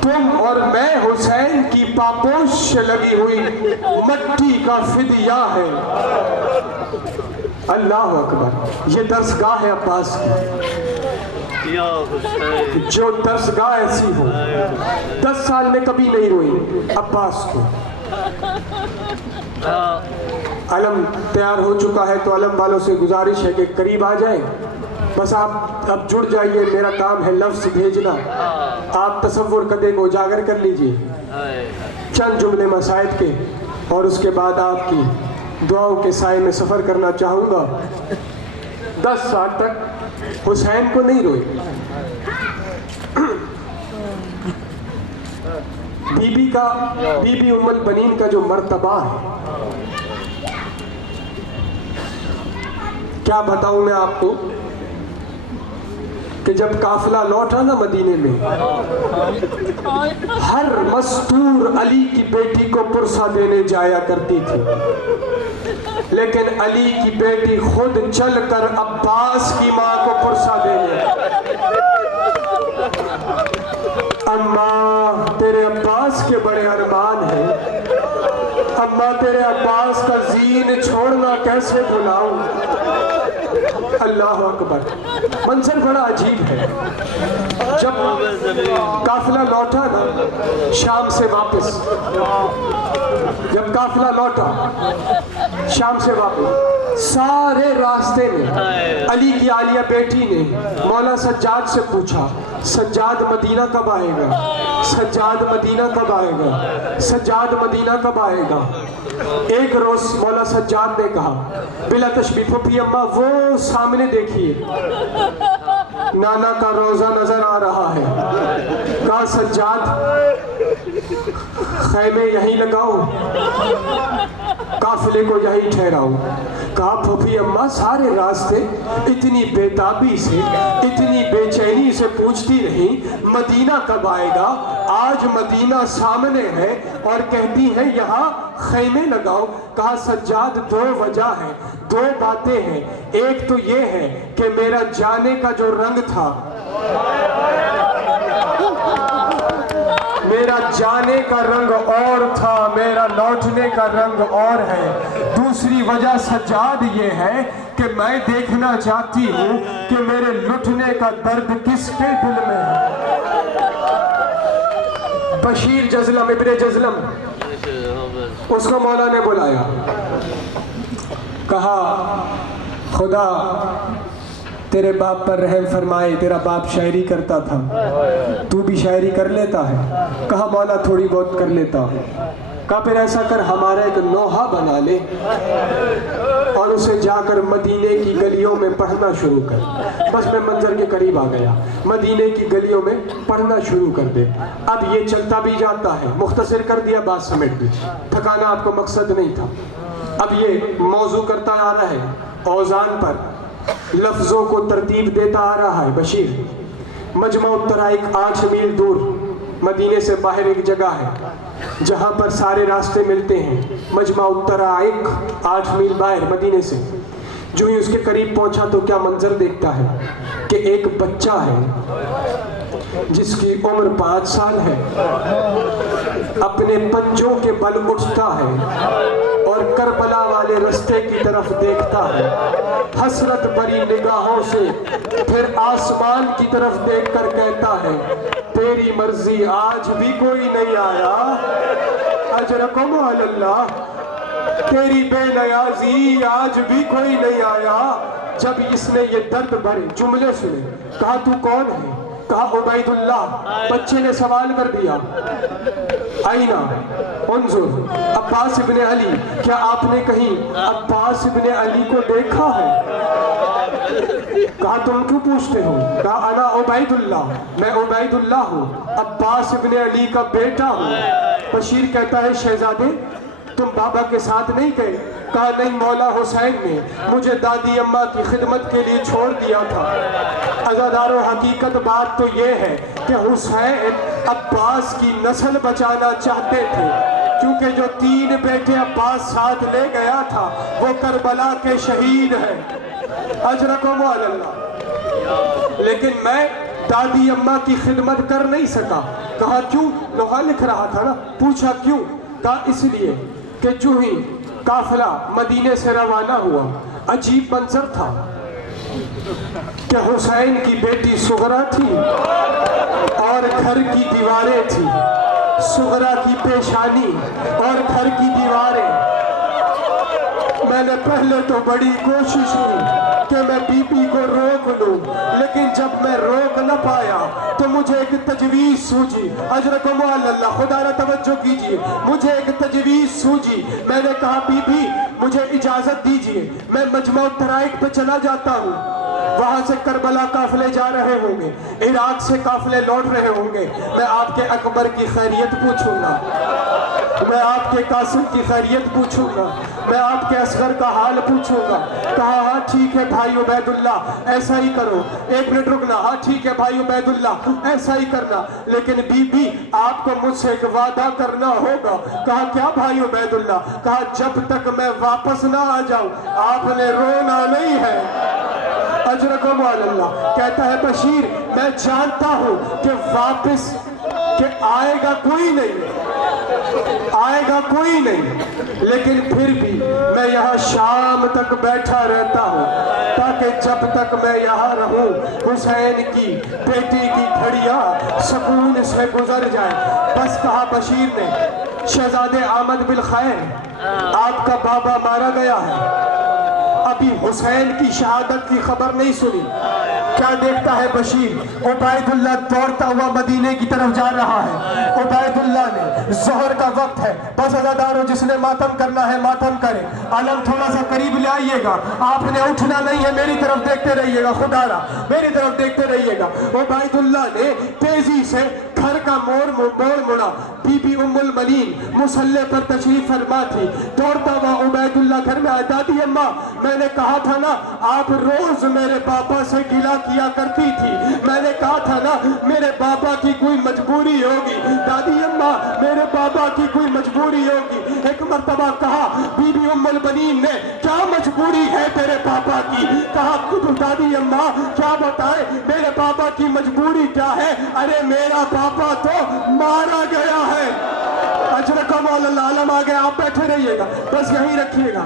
तुम और मैं हुसैन की पापोश से लगी हुई मट्टी का फिदिया है। अल्लाह अकबर। ये दर्सगाह है अब्बास की, जो दर्सगाह ऐसी हो। 10 साल में कभी नहीं रोई अब्बास को। अलम तैयार हो चुका है तो अलम वालों से गुजारिश है कि करीब आ जाए। बस आप अब जुड़ जाइए, मेरा काम है लफ्ज़ भेजना। आप तसव्वुर कदे को उजागर कर लीजिए चंद जुमले मसाइब के, और उसके बाद आपकी दुआओं के साए में सफ़र करना चाहूँगा। 10 साल तक हुसैन को नहीं रोई। बीबी उम्मुल बनीन का जो मर्तबा है, क्या बताऊं मैं आपको कि जब काफिला लौटा ना मदीने में, हर मस्तूर अली की बेटी को पुरसा देने जाया करती थी, लेकिन अली की बेटी खुद चलकर अब्बास की मां को पुरसा देने। अम्मा तेरे अब्बास के बड़े अरमान हैं, अम्मा तेरे अब्बास का जीन छोड़ना कैसे भुलाऊं। अल्लाह अकबर। मंजर बड़ा अजीब है। जब काफिला लौटा ना शाम से वापस, जब काफिला लौटा शाम से वापस, सारे रास्ते में अली की आलिया बेटी ने मौला सज्जाद से पूछा, सज्जाद मदीना कब आएगा, सज्जाद मदीना कब आएगा, सज्जाद मदीना कब आएगा। एक रोज मौला सज्जाद ने कहा बिला तशबीह, फूफी अम्मा वो सामने देखिए नाना का रोजा नजर आ रहा है। कहा सज्जाद खैमे यहीं लगाओ, काफिले को यहीं ठहराओ। कहा फूफी अम्मा सारे रास्ते इतनी बेताबी से, इतनी बेचैनी से पूछती रही मदीना कब आएगा, आज मदीना सामने है और कहती है यहाँ खैमे लगाओ। कहा सज्जाद दो वजह है, दो बातें हैं। एक तो ये है कि मेरा जाने का जो रंग था, मेरा जाने का रंग और था, मेरा लौटने का रंग और है। दूसरी वजह सज्जाद ये है कि मैं देखना चाहती हूँ कि मेरे लुटने का दर्द किसके दिल में है। बशीर जज़लम इब्ने जज़लम, उसको मौला ने बुलाया, कहा खुदा तेरे बाप पर रहम फरमाए, तेरा बाप शायरी करता था, तू भी शायरी कर लेता है? कहा मौला थोड़ी बहुत कर लेता हूँ। कहा फिर ऐसा कर, हमारा एक नोहा बना ले और उसे जाकर मदीने की गलियों में पढ़ना शुरू कर। बस मैं मंजर के करीब आ गया, मदीने की गलियों में पढ़ना शुरू कर दे। अब ये चलता भी जाता है, मुख्तसर कर दिया, बात समेट दी, थकाना आपको मकसद नहीं था। अब ये मौजू करता आ रहा है, औज़ान पर लफ्ज़ों को तरतीब देता आ रहा है। बशीर मजमा तराइक 8 मील दूर मदीने से बाहर एक जगह है जहाँ पर सारे रास्ते मिलते हैं। मजमा तराइक 8 मील बाहर मदीने से जो ही उसके करीब पहुंचा तो क्या मंजर देखता है कि एक बच्चा है जिसकी उम्र 5 साल है, अपने पंजों के बल उठता है और करबला वाले रास्ते की तरफ देखता है, हसरत भरी निगाहों से फिर आसमान की तरफ देखकर कहता है तेरी मर्जी आज भी कोई नहीं आया, अजरकुम अल्लाह, तेरी बेनयाजी आज भी कोई नहीं आया। जब इसने ये दर्द भरे जुमले सुने, कहा तू कौन है? कहा उबैदुल्लाह। बच्चे ने सवाल कर दिया, आईना उन्जुर अब्बास इब्ने अली, क्या आपने कहीं अब्बास इब्ने अली को देखा है? कहा तुम क्यों पूछते हो? कहा अना उबैदुल्लाह, मैं उबैदुल्लाह हूँ, अब्बास इब्ने अली का बेटा हूँ। बशीर कहता है शहजादे तुम बाबा के साथ नहीं गए? कहा नहीं, मौला हुसैन ने मुझे दादी अम्मा की खिदमत के लिए छोड़ दिया था। अज़ादारो हकीकत बात तो ये है कि हुसैन अब्बास की नस्ल बचाना चाहते थे, क्योंकि जो 3 बेटे अब्बास साथ ले गया था वो करबला के शहीद हैं, अजरकुम अल्लाह। लेकिन मैं दादी अम्मा की खिदमत कर नहीं सका। कहा क्यों? लोहा लिख रहा था ना। पूछा क्यों? कहा इसलिए कि जो ही काफिला मदीने से रवाना हुआ, अजीब मंजर था कि हुसैन की बेटी सुगरा थी और घर की दीवारें थी, सुगरा की पेशानी और घर की दीवारें। मैंने पहले तो बड़ी कोशिश की कि मैं बीबी को रोक लूं, लेकिन जब मैं रोक न पाया तो मुझे एक तजवीज सूझी। अजरकुम अल्लाह, खुदा ने तवज्जो कीजिए, मुझे एक तजवीज सूझी। मैंने कहा बीबी मुझे इजाजत दीजिए, मैं मजमा तराइक पे चला जाता हूँ, वहां से करबला काफिले जा रहे होंगे, इराक से काफिले लौट रहे होंगे, मैं आपके अकबर की खैरियत पूछूंगा, मैं आपके कासिम की खैरियत पूछूंगा, मैं आपके असगर का हाल पूछूंगा। कहा हाँ ठीक है भाई उबैदुल्लाह, ऐसा ही करो। 1 मिनट रुकना। हाँ ठीक है भाई उबैदुल्लाह, ऐसा ही करना, लेकिन बीबी आपको मुझसे एक वादा करना होगा। कहा क्या भाई उबैदुल्लाह? कहा जब तक मैं वापस ना आ जाऊं आपने रोना नहीं है, अजरकुम अल्लाह। कहता है बशीर मैं जानता हूं कि वापस कि आएगा कोई नहीं, आएगा कोई नहीं, लेकिन फिर भी मैं यहाँ शाम तक बैठा रहता हूँ ताकि जब तक मैं यहाँ रहूँ हुसैन की बेटी की घड़ियाँ सुकून से गुजर जाए। बस कहा बशीर ने शहजादे आमद बिल खैर आपका बाबा मारा गया है, अभी हुसैन की शहादत की खबर नहीं सुनी। क्या देखता है बशीर? उबैदुल्लाह दौड़ता हुआ मदीने की तरफ जा रहा है। उबैदुल्लाह ने ज़ोहर का वक्त है, बस अज़ादारो जिसने मातम करना है मातम करे। आलम थोड़ा सा करीब ले आइएगा, आपने उठना नहीं है, मेरी तरफ देखते रहिएगा, खुदारा मेरी तरफ देखते रहिएगा। उबैदुल्लाह ने तेजी से घर का मोड़ मुड़ा। बीबी उम्मुल मनीन मुसल्ले पर तशरीफ फरमा थी। दौड़ता हुआ उबैदुल्लाह घर में आया। दादी अम्मा मैंने कहा था ना आप रोज मेरे पापा से गिला किया करती थी, मैंने कहा था ना मेरे पापा की कोई मजबूरी होगी। दादी अम्मा मेरे पापा की कोई मजबूरी होगी। एक मर्तबा कहा बीबी उम्मुल मनीन ने क्या मजबूरी है तेरे पापा की? कहा खुद दादी अम्मा क्या बताए मेरे पापा की मजबूरी क्या है? अरे मेरा पापा तो मारा गया है। अजरकुम अल्लाह, आलम आ गया, आप बैठे रहिएगा, बस यहीं रखिएगा।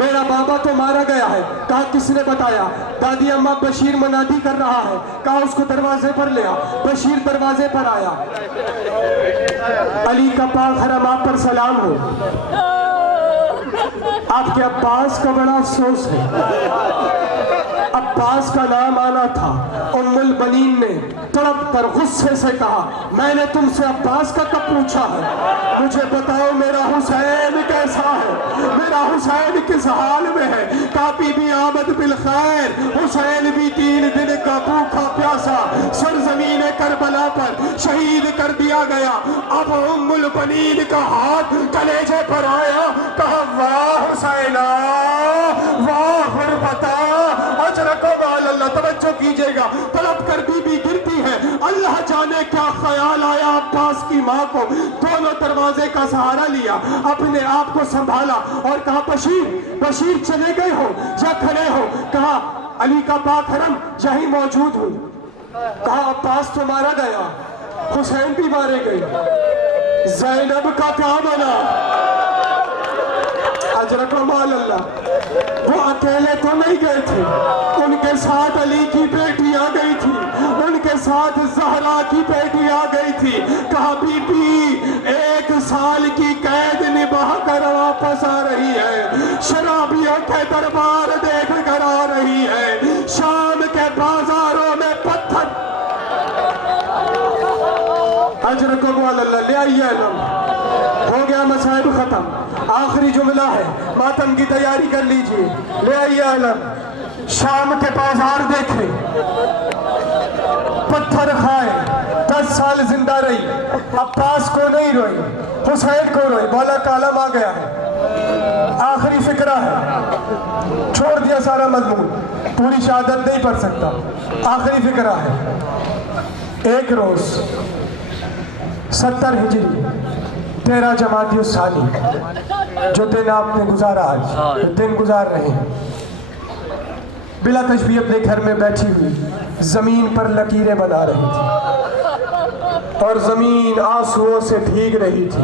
मेरा बाबा तो मारा गया है। कहा किसने बताया? दादी अम्मा बशीर मनादी कर रहा है। कहा उसको दरवाजे पर ले आ। बशीर दरवाजे पर आया। अली का पाक हरम आप पर सलाम हो। आपके अब्बास का बड़ा अफसोस है। अब्बास का नाम आना था। उम्मुल बनीन ने तड़प कर गुस्से से कहा, मैंने तुमसे अब्बास का कब पूछा है? मुझे बताओ मेरा हुसैन कैसा है? मेरा हुसैन किस हाल में है? कहा बीबी आमद बिल खैर, हुसैन भी 3 दिन का भूखा प्यासा सरजमीन करबला पर शहीद कर दिया गया। अब उम्मुल बनीन का हाथ कलेजे पर आया। कहा वाह हुसैना, वाह गुरबता, अजरकुम अल्लाह। तवज्जो कीजिएगा, तड़प कर बीबी गिरती है। अल्लाह जाने क्या ख्याल आया अब्बास की माँ को। दोनों दरवाजे का सहारा लिया, अपने आप को संभाला और कहा बशीर, बशीर चले गए हो या खड़े हो? कहा अली का पाक हरम यही मौजूद हूँ। कहा अब्बास तो मारा गया, हुसैन भी मारे गए, ज़ैनब का क्या बना? अल्लाह। वो अकेले तो नहीं गए थे, उनके साथ अली की बेटी आ गई थी, उनके साथ ज़हरा की बेटी आ गई थी। कहा बीबी 1 साल की कैद निभा कर वापस आ रही है, शराबियों के दरबार देख कर आ रही है, शाम के बाजारों में पत्थर। अजरकुम अल्लाह। ले आइए, हो गया मसाइब खत्म। आखिरी जुमला है, मातम की तैयारी कर लीजिए। ले आइए आलम। शाम के बाजार देखे, पत्थर खाए, 10 साल जिंदा रही, अब्बास को नहीं रोई, हुसैन को रोई। बोला कालम आ गया है, आखिरी फिक्रा है, छोड़ दिया सारा मजमून, पूरी शहादत नहीं पढ़ सकता। आखिरी फिक्रा है। एक रोज 70 हिजरी 13 जमाती साली, जो दिन आपने गुजारा, आज जो दिन गुजार रहे हैं, बिला तशबीह अपने घर में बैठी हुई जमीन पर लकीरें बना रही थी और जमीन आंसुओं से भीग रही थी।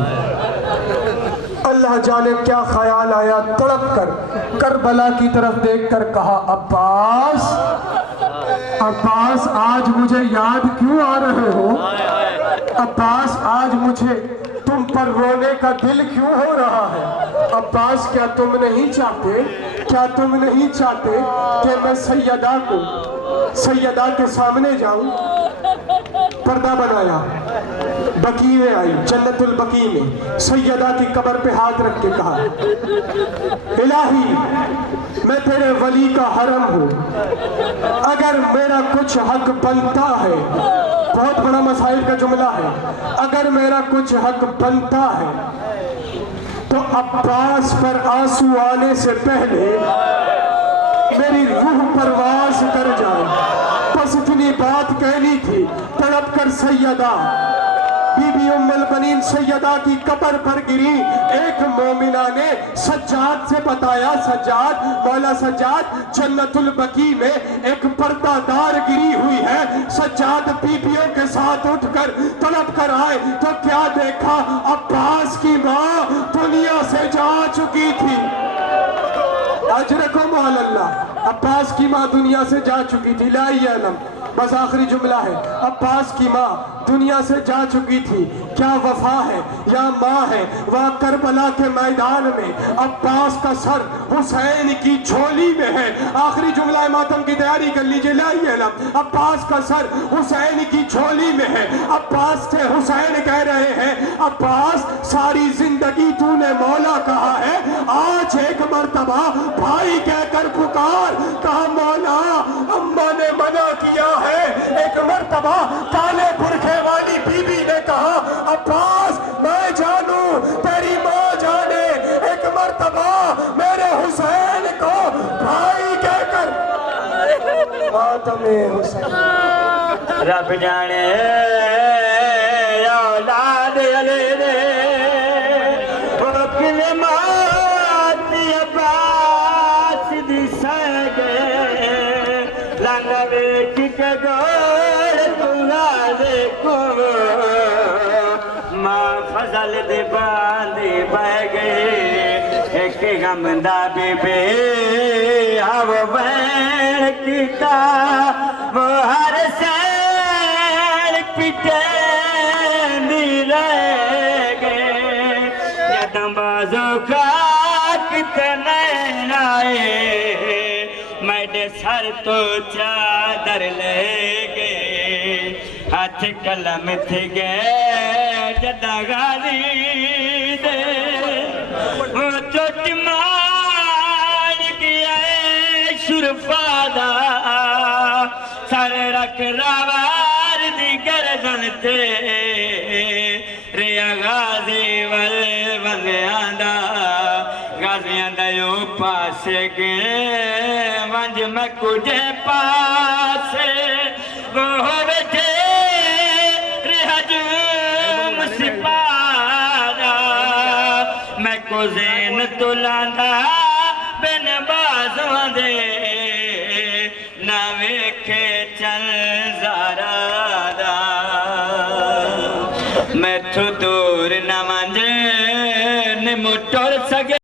अल्लाह जाने क्या ख्याल आया, तड़प कर करबला की तरफ देखकर कहा अब्बास, अब्बास आज मुझे याद क्यों आ रहे हो? अब्बास आज मुझे तुम पर रोने का दिल क्यों हो रहा है? अब्बास क्या तुम नहीं चाहते, क्या तुम नहीं चाहते कि मैं सैयदा के सामने जाऊं? पर्दा बनाया, बकी में आई, जन्नतुल बकी में सैयदा की कब्र पे हाथ रख के कहा, इलाही मैं तेरे वली का हरम हूं, अगर मेरा कुछ हक बनता है, बहुत बड़ा मसाइल का जुमला है, अगर मेरा कुछ हक बनता है तो अब्बास पर आंसू आने से पहले मेरी रूह परवास कर जाए। बस इतनी बात कहनी थी। तड़प कर सैयदा बीबी उम्मुल बनीन सैयदा की कब्र पर गिरी। एक मोमिना ने सज्जाद से बताया, सज्जाद, मौला सज्जाद, जन्नतुल बकी में एक पर्दादार गिरी हुई है। सज्जाद बीबियों के साथ उठकर तड़प कर आए तो क्या देखा, अब्बास की माँ दुनिया से जा चुकी थी। अजरकुम अल्लाह। अब्बास की माँ दुनिया से जा चुकी थी। ला यालम, बस आखिरी जुमला है, अब्बास की माँ दुनिया से जा चुकी थी। क्या वफा है या माँ है? वह करबला के मैदान में अब्बास का सर हुसैन की झोली में है। आखिरी जुमला मातम की तैयारी कर लीजिए। ला यालम, अब्बास का सर हुसैन की झोली में है। अब्बास से हुसैन कह रहे हैं, अब्बास सारी जिंदगी तूने मौला कहा है, आज एक मर्तबा भाई कहकर पुकार। कहा मौला अम्मा ने मना किया है। एक मर्तबा काले बुरखे वाली बीबी ने कहा, अब्बास मैं जानू तेरी माँ जाने, एक मर्तबा मेरे हुसैन को भाई कहकर। मातमे हुसैन रब जाने औलाद अले रे अब्बास दी सगे लंगवे की कगोर तुम्हारे को माँ फजल दे बांधे बह गए एक जमदा बीबे अब बैण कीता वो हर सैन पिटे रह गए यदम बाजो खाक नैन आए मेरे सर तो चादर ले गए हाथ कलम थे गए जदा गाली दे वो चोट मार गया सुरपादा सर रख रावार दी गर्दन ते रिया गाजी वल वंदियां दा यो पासे गए वंज मैं कुझे पासे वो बैठे रिहजूम सिपारा मैं को ज़ैन तुलांदा बिन बाज़ों दे ना वेखे चल ज़ारा मैं तो दूर न वंजे न मुटोर सके